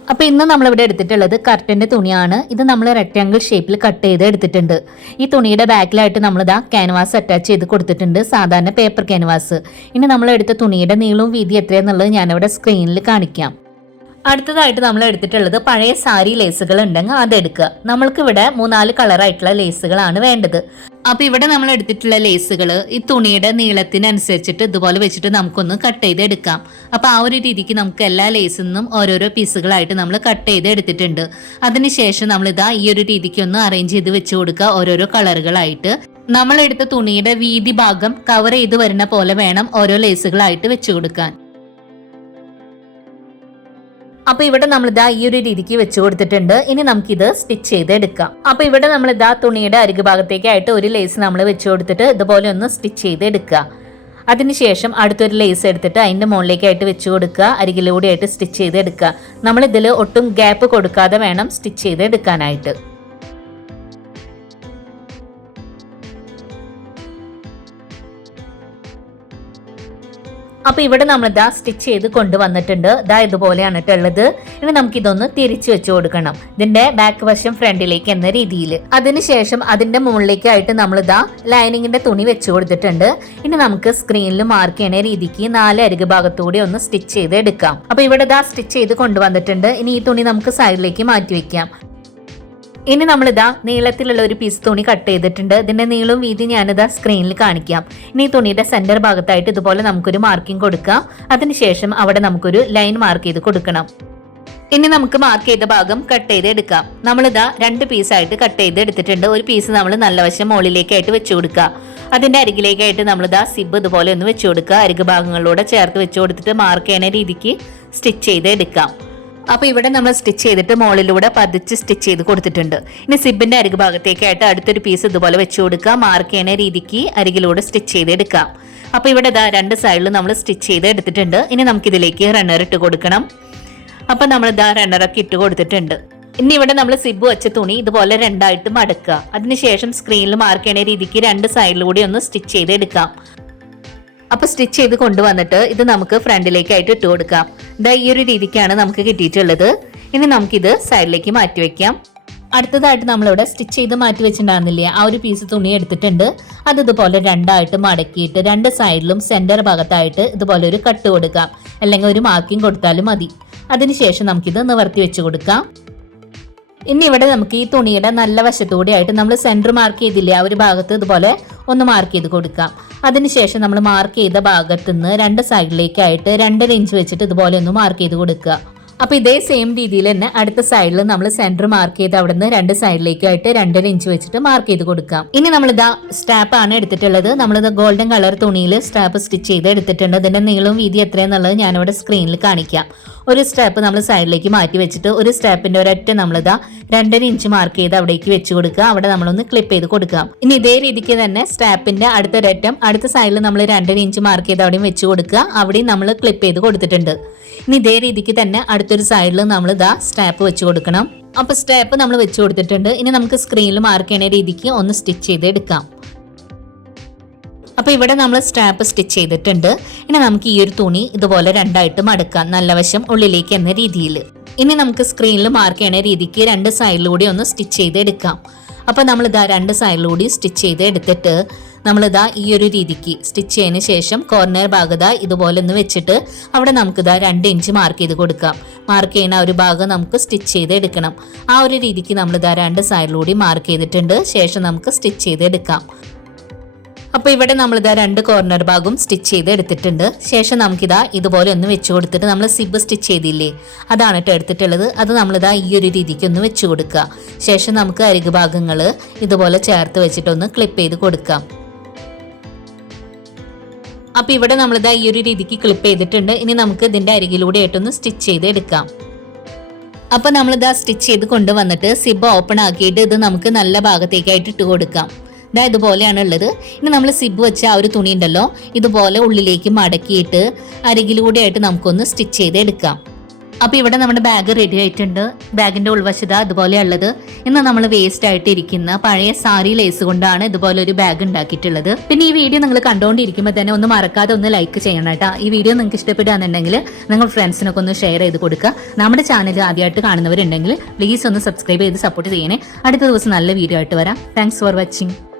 അപ്പോൾ ഇന്ന് നമ്മളിവിടെ എടുത്തിട്ടുള്ളത് കർട്ടൻ്റെ തുണിയാണ്. ഇത് നമ്മൾ റെക്റ്റാങ്കിൾ ഷേപ്പിൽ കട്ട് ചെയ്ത് എടുത്തിട്ടുണ്ട്. ഈ തുണിയുടെ ബാക്കിലായിട്ട് നമ്മളിതാ ക്യാൻവാസ് അറ്റാച്ച് ചെയ്ത് കൊടുത്തിട്ടുണ്ട്, സാധാരണ പേപ്പർ ക്യാൻവാസ്. ഇനി നമ്മൾ എടുത്ത തുണിയുടെ നീളവും വീതി എത്രയാണെന്നുള്ളത് ഞാനിവിടെ സ്ക്രീനിൽ കാണിക്കാം. അടുത്തതായിട്ട് നമ്മൾ എടുത്തിട്ടുള്ളത് പഴയ സാരി ലേസുകൾ ഉണ്ടെങ്കിൽ അതെടുക്കുക. നമ്മൾക്കിവിടെ 3-4 കളറായിട്ടുള്ള ലേസുകളാണ് വേണ്ടത്. അപ്പോൾ ഇവിടെ നമ്മൾ എടുത്തിട്ടുള്ള ലേസുകൾ ഈ തുണിയുടെ നീളത്തിനനുസരിച്ചിട്ട് ഇതുപോലെ വെച്ചിട്ട് നമുക്കൊന്ന് കട്ട് ചെയ്ത് എടുക്കാം. അപ്പോൾ ആ ഒരു രീതിക്ക് നമുക്ക് എല്ലാ ലേസിൽ നിന്നും ഓരോരോ പീസുകളായിട്ട് നമ്മൾ കട്ട് ചെയ്ത് എടുത്തിട്ടുണ്ട്. അതിനുശേഷം നമ്മളിതാ ഈ ഒരു രീതിക്ക് ഒന്ന് അറേഞ്ച് ചെയ്ത് വെച്ച് കൊടുക്കുക, ഓരോരോ കളറുകളായിട്ട്. നമ്മൾ എടുത്ത തുണിയുടെ വീതി ഭാഗം കവർ ചെയ്ത് വരുന്ന പോലെ വേണം ഓരോ ലേസുകളായിട്ട് വെച്ച് കൊടുക്കാൻ. അപ്പൊ ഇവിടെ നമ്മളിതാ ഈ ഒരു രീതിക്ക് വെച്ച് കൊടുത്തിട്ടുണ്ട്. ഇനി നമുക്കിത് സ്റ്റിച്ച് ചെയ്ത് എടുക്കാം. അപ്പൊ ഇവിടെ നമ്മളിതാ തുണിയുടെ അരികു ഭാഗത്തേക്കായിട്ട് ഒരു ലേസ് നമ്മൾ വെച്ച് കൊടുത്തിട്ട് ഇതുപോലെ ഒന്ന് സ്റ്റിച്ച് ചെയ്ത് എടുക്കുക. അതിനുശേഷം അടുത്തൊരു ലേസ് എടുത്തിട്ട് അതിന്റെ മുകളിലേക്കായിട്ട് വെച്ച് കൊടുക്കുക, അരികിലൂടെ ആയിട്ട് സ്റ്റിച്ച് ചെയ്ത് എടുക്കുക. നമ്മൾ ഇതിൽ ഒട്ടും ഗ്യാപ്പ് കൊടുക്കാതെ വേണം സ്റ്റിച്ച് ചെയ്ത് എടുക്കാനായിട്ട്. അപ്പോൾ ഇവിടെ നമ്മൾ ഇതാ സ്റ്റിച്ച് ചെയ്ത് കൊണ്ടുവന്നിട്ടുണ്ട്. ഇതാ ഇതുപോലെയാണ് ഉള്ളത്. ഇനി നമുക്കിതൊന്ന് തിരിച്ചു വെച്ച് കൊടുക്കണം, ഇതിന്റെ ബാക്ക് വശം ഫ്രണ്ടിലേക്ക് എന്ന രീതിയിൽ. അതിനുശേഷം അതിന്റെ മുകളിലേക്കായിട്ട് നമ്മൾ ഇതാ ലൈനിങ്ങിന്റെ തുണി വെച്ച് കൊടുത്തിട്ടുണ്ട്. ഇനി നമുക്ക് സ്ക്രീനിൽ മാർക്ക് ചെയ്യണ രീതിക്ക് 4 അരികു ഭാഗത്തൂടെ ഒന്ന് സ്റ്റിച്ച് ചെയ്ത് എടുക്കാം. അപ്പോൾ ഇവിടെ ഇതാ സ്റ്റിച്ച് ചെയ്ത് കൊണ്ടുവന്നിട്ടുണ്ട്. ഇനി ഈ തുണി നമുക്ക് സൈഡിലേക്ക് മാറ്റി വെക്കാം. ഇനി നമ്മളിതാ നീളത്തിലുള്ള ഒരു പീസ് തുണി കട്ട് ചെയ്തിട്ടുണ്ട്. ഇതിന്റെ നീളവും വീതി ഞാനിതാ സ്ക്രീനിൽ കാണിക്കാം. ഇനി ഈ തുണിയുടെ സെന്റർ ഭാഗത്തായിട്ട് ഇതുപോലെ നമുക്കൊരു മാർക്കിംഗ് കൊടുക്കാം. അതിനുശേഷം അവിടെ നമുക്കൊരു ലൈൻ മാർക്ക് ചെയ്ത് കൊടുക്കണം. ഇനി നമുക്ക് മാർക്ക് ചെയ്ത ഭാഗം കട്ട് ചെയ്ത് എടുക്കാം. നമ്മളിതാ 2 പീസായിട്ട് കട്ട് ചെയ്ത് എടുത്തിട്ടുണ്ട്. ഒരു പീസ് നമ്മൾ നല്ല വശം മുകളിലേക്കായിട്ട് വെച്ച് കൊടുക്കുക. അതിന്റെ അരികിലേക്കായിട്ട് നമ്മളിതാ സിബ് ഇതുപോലെ ഒന്ന് വെച്ച് കൊടുക്കുക. അരികു ഭാഗങ്ങളിലൂടെ ചേർത്ത് വെച്ച് കൊടുത്തിട്ട് മാർക്ക് ചെയ്യുന്ന രീതിക്ക് സ്റ്റിച്ച് ചെയ്ത് എടുക്കാം. അപ്പോൾ ഇവിടെ നമ്മൾ സ്റ്റിച്ച് ചെയ്തിട്ട് മുകളിലൂടെ പതിച്ച് സ്റ്റിച്ച് ചെയ്ത് കൊടുത്തിട്ടുണ്ട്. ഇനി സിബിന്റെ അരികു ഭാഗത്തേക്കായിട്ട് അടുത്തൊരു പീസ് ഇതുപോലെ വെച്ച് കൊടുക്കുക. മാർക്ക് ചെയ്യുന്ന രീതിക്ക് അരികിലൂടെ സ്റ്റിച്ച് ചെയ്തെടുക്കാം. അപ്പോൾ ഇവിടെ ഇതാ 2 സൈഡിലും നമ്മൾ സ്റ്റിച്ച് ചെയ്ത് എടുത്തിട്ടുണ്ട്. ഇനി നമുക്കിതിലേക്ക് റണ്ണർ ഇട്ട് കൊടുക്കണം. അപ്പോൾ നമ്മൾ ഇതാ റണ്ണറൊക്കെ ഇട്ട് കൊടുത്തിട്ടുണ്ട്. ഇനി ഇവിടെ നമ്മൾ സിബ് വെച്ച തുണി ഇതുപോലെ 2ആയിട്ട് മടക്കുക. അതിനുശേഷം സ്ക്രീനിൽ മാർക്ക് ചെയ്യുന്ന രീതിക്ക് 2 സൈഡിലൂടെ ഒന്ന് സ്റ്റിച്ച് ചെയ്തെടുക്കാം. അപ്പൊ സ്റ്റിച്ച് ചെയ്ത് കൊണ്ടുവന്നിട്ട് ഇത് നമുക്ക് ഫ്രണ്ടിലേക്കായിട്ട് ഇട്ട് കൊടുക്കാം. ഇതാ ഈ ഒരു രീതിക്കാണ് നമുക്ക് കിട്ടിയിട്ടുള്ളത്. ഇനി നമുക്കിത് സൈഡിലേക്ക് മാറ്റി വെക്കാം. അടുത്തതായിട്ട് നമ്മളിവിടെ സ്റ്റിച്ച് ചെയ്ത് മാറ്റി വെച്ചിട്ടുണ്ടായിരുന്നില്ലേ, ആ ഒരു പീസ് തുണി എടുത്തിട്ടുണ്ട്. അത് ഇതുപോലെ 2ആയിട്ട് മടക്കിയിട്ട് 2 സൈഡിലും സെന്റർ ഭാഗത്തായിട്ട് ഇതുപോലെ ഒരു കട്ട് കൊടുക്കാം, അല്ലെങ്കിൽ ഒരു മാർക്കിംഗ് കൊടുത്താലും മതി. അതിനുശേഷം നമുക്കിത് നിവർത്തി വെച്ച് കൊടുക്കാം. ഇനി ഇവിടെ നമുക്ക് ഈ തുണിയുടെ നല്ല വശത്തൂടെ ആയിട്ട് നമ്മൾ സെന്റർ മാർക്ക് ചെയ്തില്ലേ, ആ ഒരു ഭാഗത്ത് ഇതുപോലെ ഒന്ന് മാർക്ക് ചെയ്ത് കൊടുക്കാം. അതിനുശേഷം നമ്മൾ മാർക്ക് ചെയ്ത ഭാഗത്ത് നിന്ന് 2 സൈഡിലേക്കായിട്ട് 2.5 ഇഞ്ച് വെച്ചിട്ട് ഇതുപോലെ ഒന്ന് മാർക്ക് ചെയ്ത് കൊടുക്കുക. അപ്പോൾ ഇതേ സെയിം രീതിയിൽ തന്നെ അടുത്ത സൈഡിൽ നമ്മൾ സെന്റർ മാർക്ക് ചെയ്ത് അവിടെ നിന്ന് 2 സൈഡിലേക്കായിട്ട് 2.5 ഇഞ്ച് വെച്ചിട്ട് മാർക്ക് ചെയ്ത് കൊടുക്കാം. ഇനി നമ്മളിതാ സ്റ്റാപ്പ് ആണ് എടുത്തിട്ടുള്ളത്. നമ്മളിത് ഗോൾഡൻ കളർ തുണിയിൽ സ്റ്റാപ്പ് സ്റ്റിച്ച് ചെയ്ത് എടുത്തിട്ടുണ്ട്. ഇതിന്റെ നീളവും വീതി എത്രയെന്നുള്ളത് ഞാനിവിടെ സ്ക്രീനിൽ കാണിക്കാം. ഒരു സ്റ്റാപ്പ് നമ്മൾ സൈഡിലേക്ക് മാറ്റി വെച്ചിട്ട് ഒരു സ്റ്റാപ്പിന്റെ ഒരൊറ്റ നമ്മളിതാ 2.5 ഇഞ്ച് മാർക്ക് ചെയ്ത് അവിടേക്ക് വെച്ച് കൊടുക്കുക. അവിടെ നമ്മളൊന്ന് ക്ലിപ്പ് ചെയ്ത് കൊടുക്കാം. ഇനി ഇതേ രീതിക്ക് തന്നെ സ്റ്റാപ്പിന്റെ അടുത്തൊരറ്റം അടുത്ത സൈഡിൽ നമ്മൾ 2.5 ഇഞ്ച് മാർക്ക് ചെയ്ത് അവിടെയും വെച്ച് കൊടുക്കുക. അവിടെയും നമ്മൾ ക്ലിപ്പ് ചെയ്ത് കൊടുത്തിട്ടുണ്ട്. ഇനി ഇതേ രീതിക്ക് തന്നെ അടുത്തൊരു സൈഡിൽ നമ്മൾ ഇതാ സ്റ്റാപ്പ് വെച്ച് കൊടുക്കണം. അപ്പൊ സ്റ്റാപ്പ് നമ്മൾ വെച്ച് കൊടുത്തിട്ടുണ്ട്. ഇനി നമുക്ക് സ്ക്രീനിൽ മാർക്ക് ചെയ്യുന്ന രീതിക്ക് ഒന്ന് സ്റ്റിച്ച് ചെയ്ത് എടുക്കാം. അപ്പോൾ ഇവിടെ നമ്മൾ സ്ട്രാപ്പ് സ്റ്റിച്ച് ചെയ്തിട്ടുണ്ട്. ഇനി നമുക്ക് ഈ ഒരു തുണി ഇതുപോലെ 2ആയിട്ട് മടക്കാം, നല്ല വശം ഉള്ളിലേക്ക് എന്ന രീതിയിൽ. ഇനി നമുക്ക് സ്ക്രീനിൽ മാർക്ക് ചെയ്യുന്ന രീതിക്ക് 2 സൈഡിലൂടെ ഒന്ന് സ്റ്റിച്ച് ചെയ്ത് എടുക്കാം. അപ്പോൾ നമ്മളിതാ 2 സൈഡിലൂടെ സ്റ്റിച്ച് ചെയ്ത് എടുത്തിട്ട് നമ്മളിതാ ഈ ഒരു രീതിക്ക് സ്റ്റിച്ച് ചെയ്തതിന് ശേഷം കോർണർ ഭാഗത ഇതുപോലെ ഒന്ന് വെച്ചിട്ട് അവിടെ നമുക്കിതാ 2 ഇഞ്ച് മാർക്ക് ചെയ്ത് കൊടുക്കാം. മാർക്ക് ചെയ്യുന്ന ഒരു ഭാഗം നമുക്ക് സ്റ്റിച്ച് ചെയ്ത് എടുക്കണം. ആ ഒരു രീതിക്ക് നമ്മളിതാ 2 സൈഡിലൂടെ മാർക്ക് ചെയ്തിട്ടുണ്ട്. ശേഷം നമുക്ക് സ്റ്റിച്ച് ചെയ്ത് എടുക്കാം. അപ്പോൾ ഇവിടെ നമ്മളിതാ 2 കോർണർ ഭാഗം സ്റ്റിച്ച് ചെയ്ത് എടുത്തിട്ടുണ്ട്. ശേഷം നമുക്കിതാ ഇതുപോലെ ഒന്ന് വെച്ച് കൊടുത്തിട്ട് നമ്മൾ സിബ് സ്റ്റിച്ച് ചെയ്തില്ലേ, അതാണ് കേട്ടോ എടുത്തിട്ടുള്ളത്. അത് നമ്മളിതാ ഈ ഒരു രീതിക്ക് ഒന്ന് വെച്ച് കൊടുക്കുക. ശേഷം നമുക്ക് അരികു ഭാഗങ്ങൾ ഇതുപോലെ ചേർത്ത് വെച്ചിട്ടൊന്ന് ക്ലിപ്പ് ചെയ്ത് കൊടുക്കാം. അപ്പോൾ ഇവിടെ നമ്മളിതാ ഈ ഒരു രീതിക്ക് ക്ലിപ്പ് ചെയ്തിട്ടുണ്ട്. ഇനി നമുക്ക് ഇതിന്റെ അരികിലൂടെ ആയിട്ടൊന്ന് സ്റ്റിച്ച് ചെയ്ത് എടുക്കാം. അപ്പോൾ നമ്മളിതാ സ്റ്റിച്ച് ചെയ്ത് കൊണ്ടുവന്നിട്ട് സിബ് ഓപ്പൺ ആക്കിയിട്ട് ഇത് നമുക്ക് നല്ല ഭാഗത്തേക്കായിട്ട് ഇട്ട് കൊടുക്കാം. ഇതാ ഇതുപോലെയാണ് ഉള്ളത്. ഇനി നമ്മൾ സിബ് വെച്ച ആ ഒരു തുണി ഉണ്ടല്ലോ, ഇതുപോലെ ഉള്ളിലേക്ക് മടക്കിയിട്ട് അരികിലൂടെ ആയിട്ട് നമുക്കൊന്ന് സ്റ്റിച്ച് ചെയ്ത് എടുക്കാം. അപ്പൊ ഇവിടെ നമ്മുടെ ബാഗ് റെഡി ആയിട്ടുണ്ട്. ബാഗിന്റെ ഉൾവശത അതുപോലെയുള്ളത്. ഇന്ന് നമ്മൾ വേസ്റ്റ് ആയിട്ട് ഇരിക്കുന്ന പഴയ സാരി ലേസ് കൊണ്ടാണ് ഇതുപോലെ ഒരു ബാഗ് ഉണ്ടാക്കിയിട്ടുള്ളത്. പിന്നെ ഈ വീഡിയോ നിങ്ങൾ കണ്ടുകൊണ്ടിരിക്കുമ്പോൾ തന്നെ ഒന്ന് മറക്കാതെ ഒന്ന് ലൈക്ക് ചെയ്യണം കേട്ടോ. ഈ വീഡിയോ നിങ്ങൾക്ക് ഇഷ്ടപ്പെടുകയാണെന്നുണ്ടെങ്കിൽ നിങ്ങൾ ഫ്രണ്ട്സിനൊക്കെ ഒന്ന് ഷെയർ ചെയ്ത് കൊടുക്കുക. നമ്മുടെ ചാനൽ ആദ്യമായിട്ട് കാണുന്നവരുണ്ടെങ്കിൽ പ്ലീസ് ഒന്ന് സബ്സ്ക്രൈബ് ചെയ്ത് സപ്പോർട്ട് ചെയ്യണേ. അടുത്ത ദിവസം നല്ല വീഡിയോ ആയിട്ട് വരാം. Thanks for watching.